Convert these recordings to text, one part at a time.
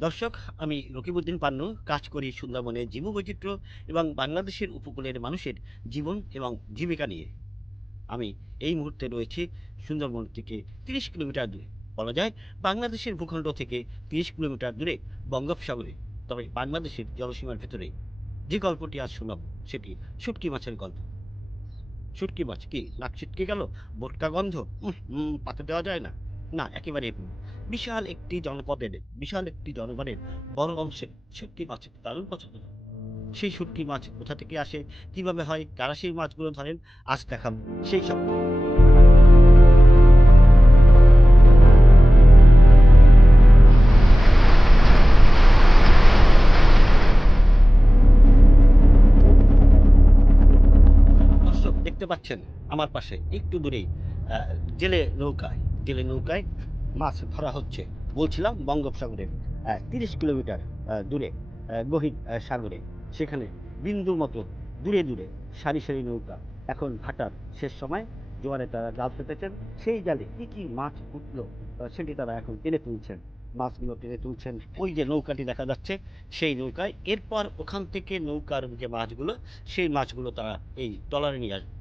দর্শক, আমি রকিবউদ্দিন পান্নু, কাজ করি সুন্দরবনের জীববৈচিত্র্য এবং বাংলাদেশের উপকূলের মানুষের জীবন এবং জীবিকা নিয়ে। আমি এই মুহূর্তে রয়েছি সুন্দরবন থেকে তিরিশ কিলোমিটার দূরে। বলা যায়, বাংলাদেশের ভূখণ্ড থেকে তিরিশ কিলোমিটার দূরে বঙ্গোপসাগরে, তবে বাংলাদেশের জলসীমার ভেতরে। যে গল্পটি আজ শোনাব সেটি শুটকি মাছের গল্প। শুটকি মাছ কি নাক ছিটকে গেল? বোটকা গন্ধ? পাতে দেওয়া যায় না। না, একেবারে। বিশাল একটি জনপদের, বিশাল একটি জনগণের বড় অংশে শুটকি মাছ দারুণ পছন্দ সেই শুটকি মাছ কোথা থেকে আসে, কীভাবে হয়, কারা সেই মাছগুলো ধরেন, আজ দেখাবো সেই সব। দেখতে পাচ্ছেন আমার পাশে, একটু দূরেই জেলে নৌকায় জেলে নৌকায় মাছ ধরা হচ্ছে। বলছিলাম বঙ্গোপসাগরের তিরিশ কিলোমিটার দূরে গহীন সাগরে। সেখানে বিন্দুর মতো দূরে দূরে সারি সারি নৌকা। এখন ভাটার শেষ সময়, জোয়ারে তারা জাল পেতেছেন সেই জালে কি কি মাছ উঠল সেটি তারা এখন টেনে তুলছেন। মাছগুলো টেনে তুলছেন। ওই যে নৌকাটি দেখা যাচ্ছে, সেই নৌকায় এরপর ওখান থেকে নৌকার যে মাছগুলো, সেই মাছগুলো তারা এই ট্রলারে নিয়ে আসবে।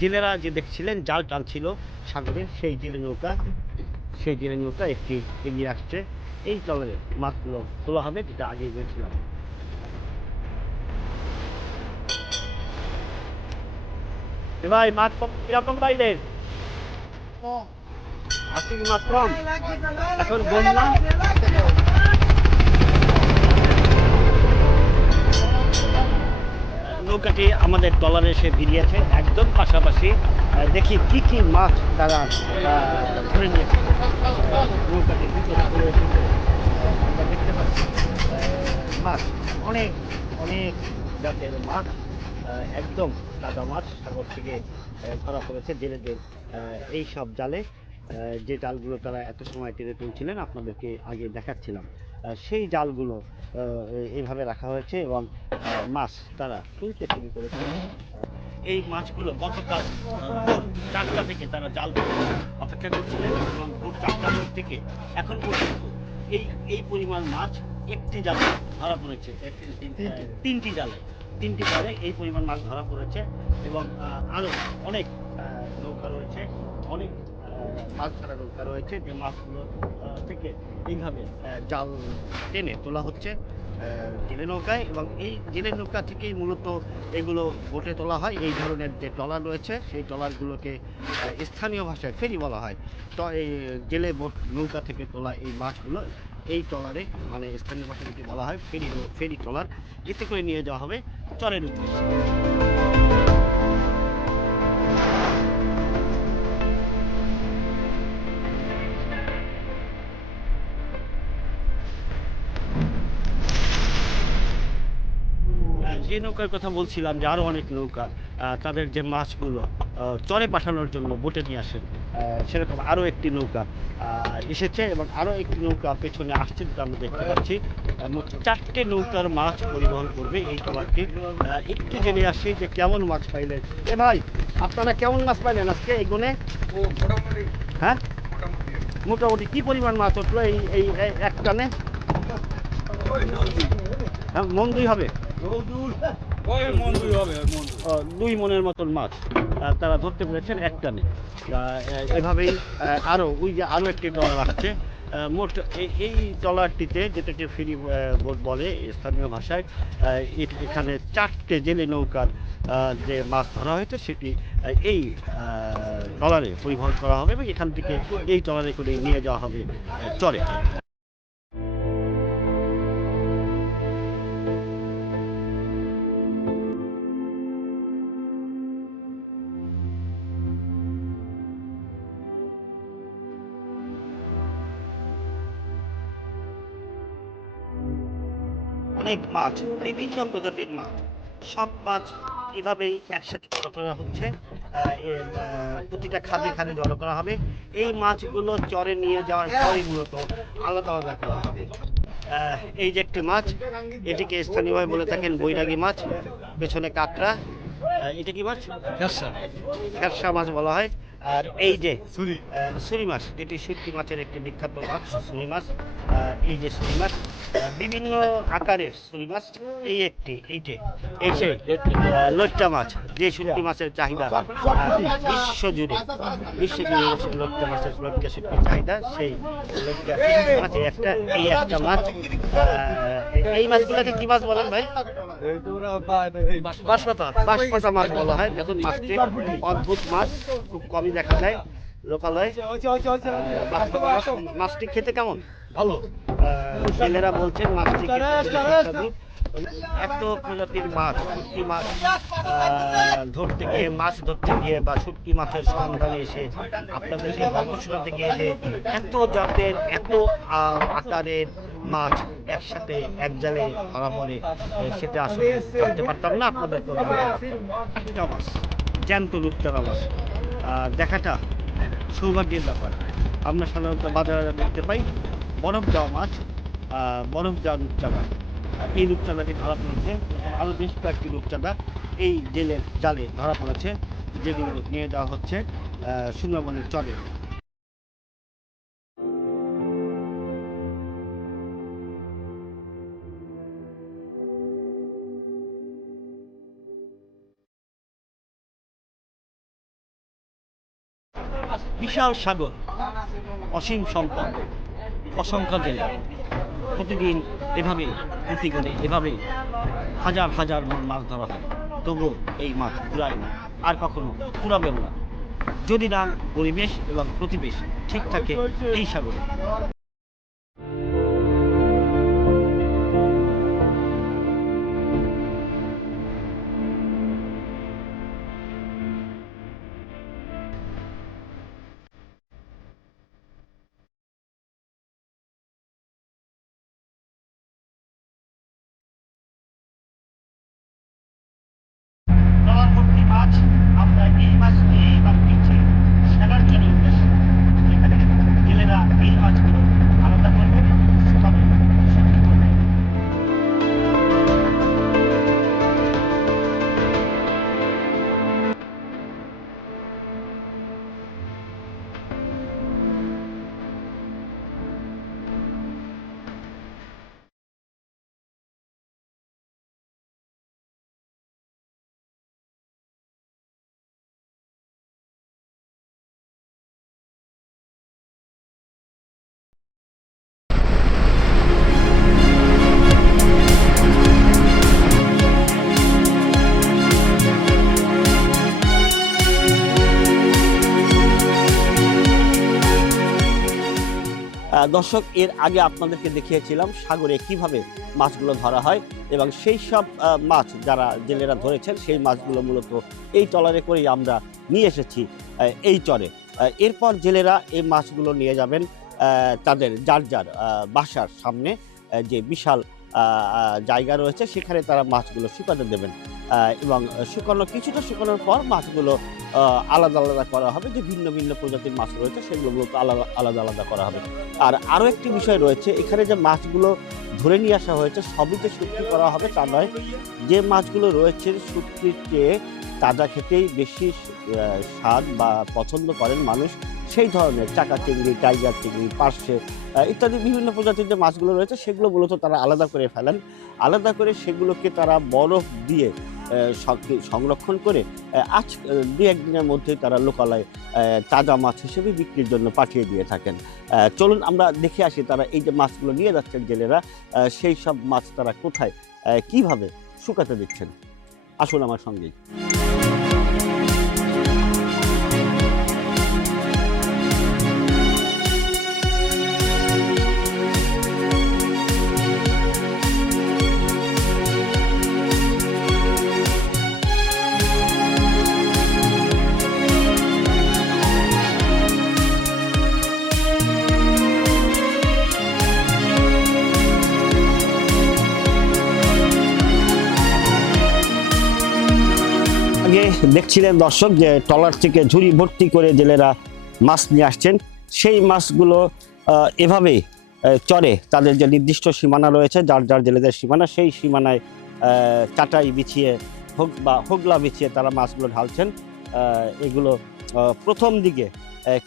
জেলেরা যে দেখছিলেন, জাল টানছিল সাগরে, সেই জেলে নৌকা সেই জেলে নৌকা একটি এগিয়ে আসছে। এই ট্রলারে মাছগুলো তোলা হবে, যেটা আগে বলছিলাম। এ ভাই মাছ কীরকম কম। এখন বন্যা। নৌকাটি আমাদের ট্রলারে এসে ভিড়িয়েছে। একদম পাশাপাশি দেখি কি কি মাছ তারা ধরে নিয়েছে দেখতে মাছ, অনেক অনেক জাতের মাছ একদম তাজা মাছ সাগর থেকে ধরা পড়েছে জেলেদের এই সব জালে যে জালগুলো তারা এত সময় টেনে তুলছিলেন, আপনাদেরকে আগে দেখাচ্ছিলাম। সেই জালগুলো এইভাবে রাখা হয়েছে এবং মাছ তারা তুলতে শুরু করেছে। এই মাছগুলো গতকাল ভোর চারটা থেকে তারা জাল অপেক্ষা করছিলেন এবং ভোর চারটার থেকে এখন পর্যন্ত এই এই পরিমাণ মাছ একটি জালে ধরা পড়েছে। তিনটি জালে। তিনটি জালে। এই পরিমাণ মাছ ধরা পড়েছে এবং আহ, আরও অনেক নৌকা রয়েছে। অনেক মাছ ধরা নৌকা রয়েছে। যে মাছগুলো থেকে এইভাবে জাল টেনে তোলা হচ্ছে। জেলে নৌকায় এবং এই জেলে নৌকা থেকেই মূলত এগুলো বোটে তোলা হয়। এই ধরনের যে ট্রলার রয়েছে, সেই ট্রলারগুলোকে স্থানীয় ভাষায় ফেরি বলা হয়। তো এই জেলে বোট নৌকা থেকে তোলা এই মাছগুলো, এই ট্রলারে মানে স্থানীয় ভাষায় যেটি বলা হয়, ফেরি ফেরি ট্রলার এতে করে নিয়ে যাওয়া হবে চরের উদ্দেশ্যে। যে নৌকার কথা বলছিলাম যে আরও অনেক নৌকা তাদের যে মাছগুলো চরে পাঠানোর জন্য বোটে নিয়ে আসেন সেরকম আরও একটি নৌকা এসেছে এবং আরও একটি নৌকা পেছনে আসছে যেটা আমরা দেখতে পাচ্ছি। মোট চারটে নৌকার মাছ পরিবহন করবে এই আহ, একটু জেনে আসি যে কেমন মাছ পাইলেন। এ ভাই আপনারা কেমন মাছ পাইলেন আজকে এই গুণে? ও হ্যাঁ? মোটামুটি। কি পরিমাণ মাছ উঠল এই এই এক টানে? হ্যাঁ মন দুই হবে। দুই মন মনের মতন মাছ। তারা ধরতে পেরেছেন এক টানে এভাবেই আহ, আরও ওই যে আরও একটি ট্রলার আসছে। মোট এই- ট্রলারটিতে যেটাকে ফেরি বোট বলে স্থানীয় ভাষায় এখানে চারটে জেলে নৌকার যে মাছ ধরা হয়েছে সেটি এই ট্রলারে পরিবহন করা হবে এবং এখান থেকে এই ট্রলারে করে নিয়ে যাওয়া হবে চরে। অনেক মাছ বিভিন্ন প্রজাতির মাছ। সব মাছ এভাবেই একসাথে জড়ো করা হচ্ছে। প্রতিটা খাদে খাদে জড়ো করা হবে। এই মাছগুলো চরে নিয়ে যাওয়ার পরে মূলত আলাদা আলাদা করা হবে। এই যে একটি মাছ এটিকে স্থানীয়ভাবে বলে থাকেন বৈরাগী মাছ পেছনে কাঁকড়া। এটা কি মাছ? ফ্যাসা মাছ বলা হয়। আর এই যে সুরি মাছ যেটি শুটকি মাছের একটি বিখ্যাত মাছ সুরি মাছ এই যে সুরি মাছ বিভিন্ন আকারের সুরি মাছ এই একটি এইটে এই যে লোট্টা মাছ যে শুটকি মাছের চাহিদা আহ, বিশ্ব জুড়ে বিশ্ব জুড়ে লোট্টা মাছের লোট্টা শুটকির চাহিদা সেই লোট্টা শুটকি মাছে একটা এই একটা মাছ এই মাছগুলোকে কি মাছ বলেন ভাই? বাঁশপাতা বাঁশপাতা মাছ বলা হয়। দেখুন মাছটি অদ্ভুত মাছ খুব কমই দেখা যায় লোকালয়। মাছটি খেতে কেমন? ভালো। ছেলেরা বলছেন মাছটি খেতে এত প্রজাতির মাছ শুটকি মাছ। ধরতে গিয়ে মাছ ধরতে গিয়ে বা শুটকি মাছের সন্ধানে এসে আপনাদেরকে গবেষণা থেকে এসে এত জাতের এত আকারের মাছ একসাথে এক জালে ধরা পড়ে সেটা আসলে জানতে পারতাম না আপনাদের তো মাছ জ্যান্ত রূপচাঁদা মাছ দেখাটা সৌভাগ্যের ব্যাপার। আমরা সাধারণত বাজারে দেখতে পাই বরফ দেওয়া মাছ বরফ দেওয়া রূপচাঁদা এই রূপচাঁদাটি ধরা পড়েছে আরও বেশ কয়েকটি রূপচাঁদা এই জেলের জালে ধরা পড়েছে যেগুলো নিয়ে যাওয়া হচ্ছে সুন্দরবনের চরে। বিশাল সাগর, অসীম সম্পদ, অসংখ্য জেলা। প্রতিদিন এভাবে প্রতি করে এভাবে হাজার হাজার মন মাছ ধরা হয়। তবুও এই মাছ পুরায় না, আর কখনো পুরাবেও না। যদি না পরিবেশ এবং প্রতিবেশ ঠিক থাকে এই সাগরে। দর্শক, এর আগে আপনাদেরকে দেখিয়েছিলাম সাগরে কীভাবে মাছগুলো ধরা হয় এবং সেই সব মাছ যারা জেলেরা ধরেছেন, সেই মাছগুলো মূলত এই টলারে করেই আমরা নিয়ে এসেছি এই চরে। এরপর জেলেরা এই মাছগুলো নিয়ে যাবেন তাদের যার যার বাসার সামনে যে বিশাল জায়গা রয়েছে, সেখানে তারা মাছগুলো শুকাতে দেবেন। এবং শুকানো, কিছুটা শুকানোর পর মাছগুলো আলাদা আলাদা করা হবে। যে ভিন্ন ভিন্ন প্রজাতির মাছ রয়েছে সেগুলো আলাদা আলাদা আলাদা করা হবে। আর আরও একটি বিষয় রয়েছে, এখানে যে মাছগুলো ধরে নিয়ে আসা হয়েছে, সবই যে শুটকি করা হবে তা নয়। যে মাছগুলো রয়েছে, শুটকির চেয়ে তাজা খেতেই বেশি স্বাদ বা পছন্দ করেন মানুষ। সেই ধরনের চাকা চিংড়ি, টাইগার চিংড়ি, পার্শে ইত্যাদি বিভিন্ন প্রজাতির যে মাছগুলো রয়েছে, সেগুলো মূলত তারা আলাদা করে ফেলেন। আলাদা করে সেগুলোকে তারা বরফ দিয়ে সংরক্ষণ করে আজ দু একদিনের মধ্যেই তারা লোকালয়ে তাজা মাছ হিসেবে বিক্রির জন্য পাঠিয়ে দিয়ে থাকেন। চলুন আমরা দেখে আসি তারা এই যে মাছগুলো নিয়ে যাচ্ছেন জেলেরা সেই সব মাছ তারা কোথায় কীভাবে শুকাতে দিচ্ছেন? আসুন আমার সঙ্গেই। দেখছিলেন দর্শক যে ট্রলার থেকে ঝুড়ি ভর্তি করে জেলেরা মাছ নিয়ে আসছেন। সেই মাছগুলো আহ, চরে। তাদের যে নির্দিষ্ট সীমানা রয়েছে যার যার জেলেদের সীমানা সেই সীমানায় চাটাই বিছিয়ে হোক বা হোগলা বিছিয়ে তারা মাছগুলো ঢালছেন। এগুলো প্রথম দিকে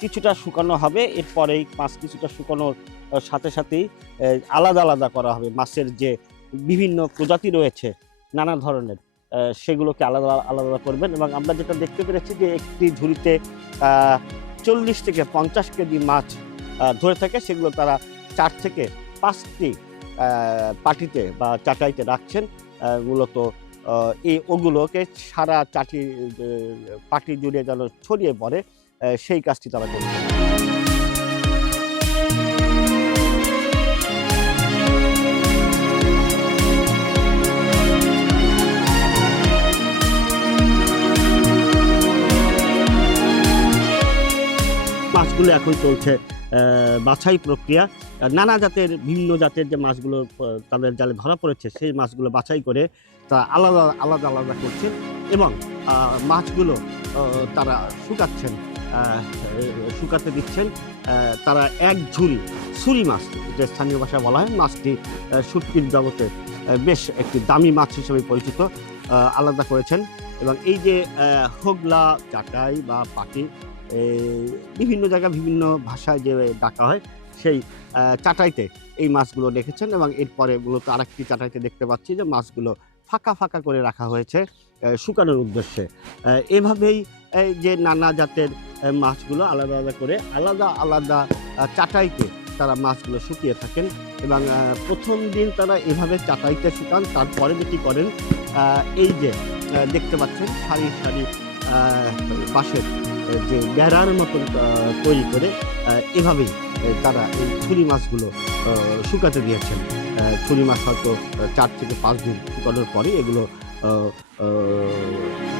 কিছুটা শুকানো হবে। এরপরেই মাছ কিছুটা শুকানোর সাথে সাথেই আলাদা আলাদা করা হবে। মাছের যে বিভিন্ন প্রজাতি রয়েছে নানা ধরনের। সেগুলোকে আলাদা আলাদা করবেন এবং আমরা যেটা দেখতে পেরেছি যে একটি ঝুড়িতে চল্লিশ থেকে পঞ্চাশ কেজি মাছ ধরে থাকে। সেগুলো তারা চার থেকে পাঁচটি পাটিতে বা চাটাইতে রাখছেন। মূলত এই ওগুলোকে সারা চাটি পাটি জুড়ে যেন ছড়িয়ে পড়ে সেই কাজটি তারা করছে মাছগুলো এখন চলছে বাছাই প্রক্রিয়া। নানা জাতের ভিন্ন জাতের যে মাছগুলো তাদের জালে ধরা পড়েছে সেই মাছগুলো বাছাই করে তারা আলাদা আলাদা আলাদা করছে এবং মাছগুলো তারা শুকাচ্ছেন শুকাতে দিচ্ছেন তারা এক ঝুড়ি ছুরি মাছ যে স্থানীয় ভাষায় বলা হয় মাছটি আহ, শুটকির জগতে বেশ একটি দামি মাছ হিসেবে পরিচিত আলাদা করেছেন এবং এই যে হোগলা চাটাই বা পাটি বিভিন্ন জায়গায় বিভিন্ন ভাষায় যে ডাকা হয়, সেই চাটাইতে এই মাছগুলো রেখেছেন এবং এরপরে মূলত আরেকটি চাটাইতে দেখতে পাচ্ছি যে মাছগুলো ফাঁকা ফাঁকা করে রাখা হয়েছে শুকানোর উদ্দেশ্যে। এভাবেই যে নানা জাতের মাছগুলো আলাদা আলাদা করে আলাদা আলাদা চাটাইতে তারা মাছগুলো শুকিয়ে থাকেন এবং প্রথম দিন তারা এভাবে চাটাইতে শুকান, তারপরে যেটি করেন এই যে দেখতে পাচ্ছেন সারি সারি বাঁশের যে বেড়ার মতন তৈরি করে এভাবেই তারা এই ছুরি মাছগুলো শুকাতে দিয়েছেন। ছুরি মাছ হয়তো চার থেকে পাঁচ দিন শুকানোর পরে এগুলো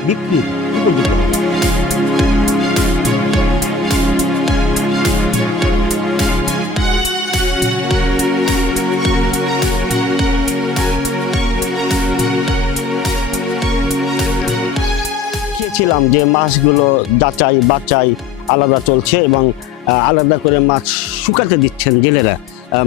বিক্রি উপযুক্ত দেখিয়েছিলাম যে মাছগুলো যাচাই বাচাই আলাদা চলছে এবং আলাদা করে মাছ শুকাতে দিচ্ছেন জেলেরা।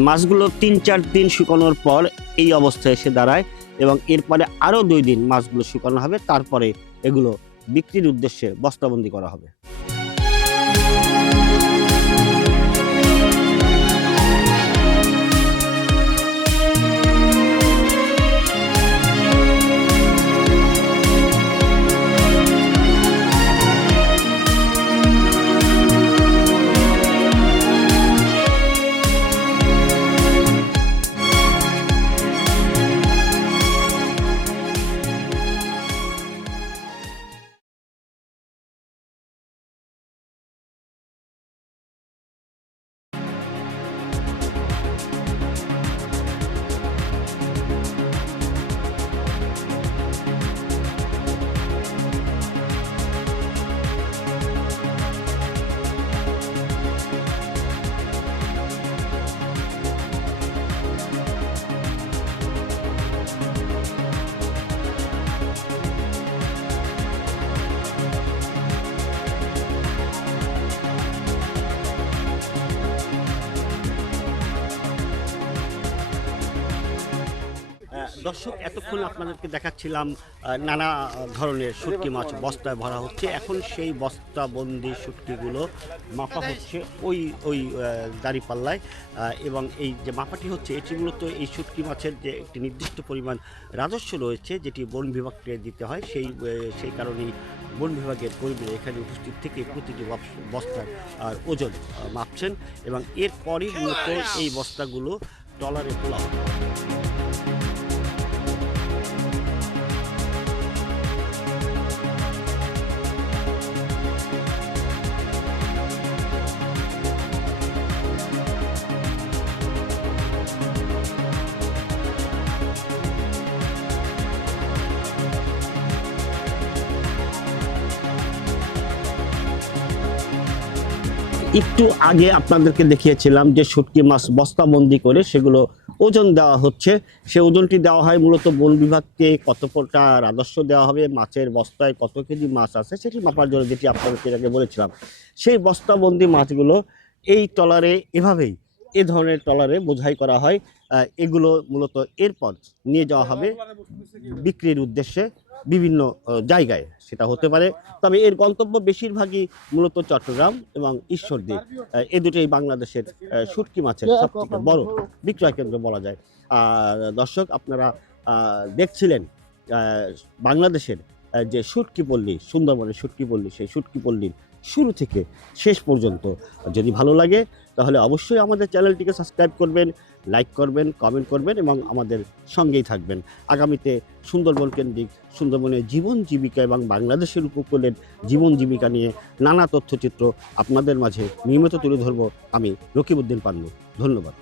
মাছগুলো তিন চার দিন শুকানোর পর এই অবস্থায় এসে দাঁড়ায় এবং এরপরে আরও দুই দিন মাছগুলো শুকানো হবে। তারপরে এগুলো বিক্রির উদ্দেশ্যে বস্তাবন্দি করা হবে। দর্শক, এতক্ষণ আপনাদেরকে দেখাচ্ছিলাম নানা ধরনের শুটকি মাছ বস্তায় ভরা হচ্ছে। এখন সেই বস্তা বন্দি শুটকিগুলো মাপা হচ্ছে ওই ওই দাঁড়িপাল্লায় এবং এই যে মাপাটি হচ্ছে, এটি মূলত এই শুটকি মাছের যে একটি নির্দিষ্ট পরিমাণ রাজস্ব রয়েছে, যেটি বন বিভাগকে দিতে হয়। সেই সেই কারণেই বন বিভাগের কর্মীরা এখানে উপস্থিত থেকে প্রতিটি বস্তার ওজন মাপছেন এবং এরপরই মূলত এই বস্তাগুলো টলারে তোলা একটু আগে আপনাদেরকে দেখিয়েছিলাম যে শুটকি মাছ বস্তাবন্দি করে সেগুলো ওজন দেওয়া হচ্ছে। সে ওজনটি দেওয়া হয় মূলত বন বিভাগকে কত ফোটা রাজস্ব দেওয়া হবে, মাছের বস্তায় কত কেজি মাছ আছে সেটি মাপার জন্য যেটি আপনাদেরকে আগে বলেছিলাম। সেই বস্তাবন্দি মাছগুলো এই টলারে এভাবেই, এ ধরনের টলারে বোঝাই করা হয়। এগুলো মূলত এরপর নিয়ে যাওয়া হবে বিক্রির উদ্দেশ্যে। বিভিন্ন জায়গায় সেটা হতে পারে। তবে এর গন্তব্য বেশিরভাগই মূলত চট্টগ্রাম এবং ঈশ্বরদী। এ দুটোই বাংলাদেশের শুটকি মাছের সবথেকে বড় বিক্রয় কেন্দ্র বলা যায়। আর দর্শক, আপনারা দেখছিলেন বাংলাদেশের যে শুটকি পল্লী, সুন্দরবনের শুটকি পল্লী, সেই শুটকি পল্লীর শুরু থেকে শেষ পর্যন্ত। যদি ভালো লাগে, তাহলে অবশ্যই আমাদের চ্যানেলটিকে সাবস্ক্রাইব করবেন লাইক করবেন, কমেন্ট করবেন এবং আমাদের সঙ্গেই থাকবেন। আগামীতে সুন্দরবন কেন্দ্রিক সুন্দরবনের জীবন জীবিকা এবং বাংলাদেশের উপকূলের জীবন জীবিকা নিয়ে নানা তথ্যচিত্র আপনাদের মাঝে নিয়মিত তুলে ধরব আমি রকিবউদ্দিন পান্ডু ধন্যবাদ।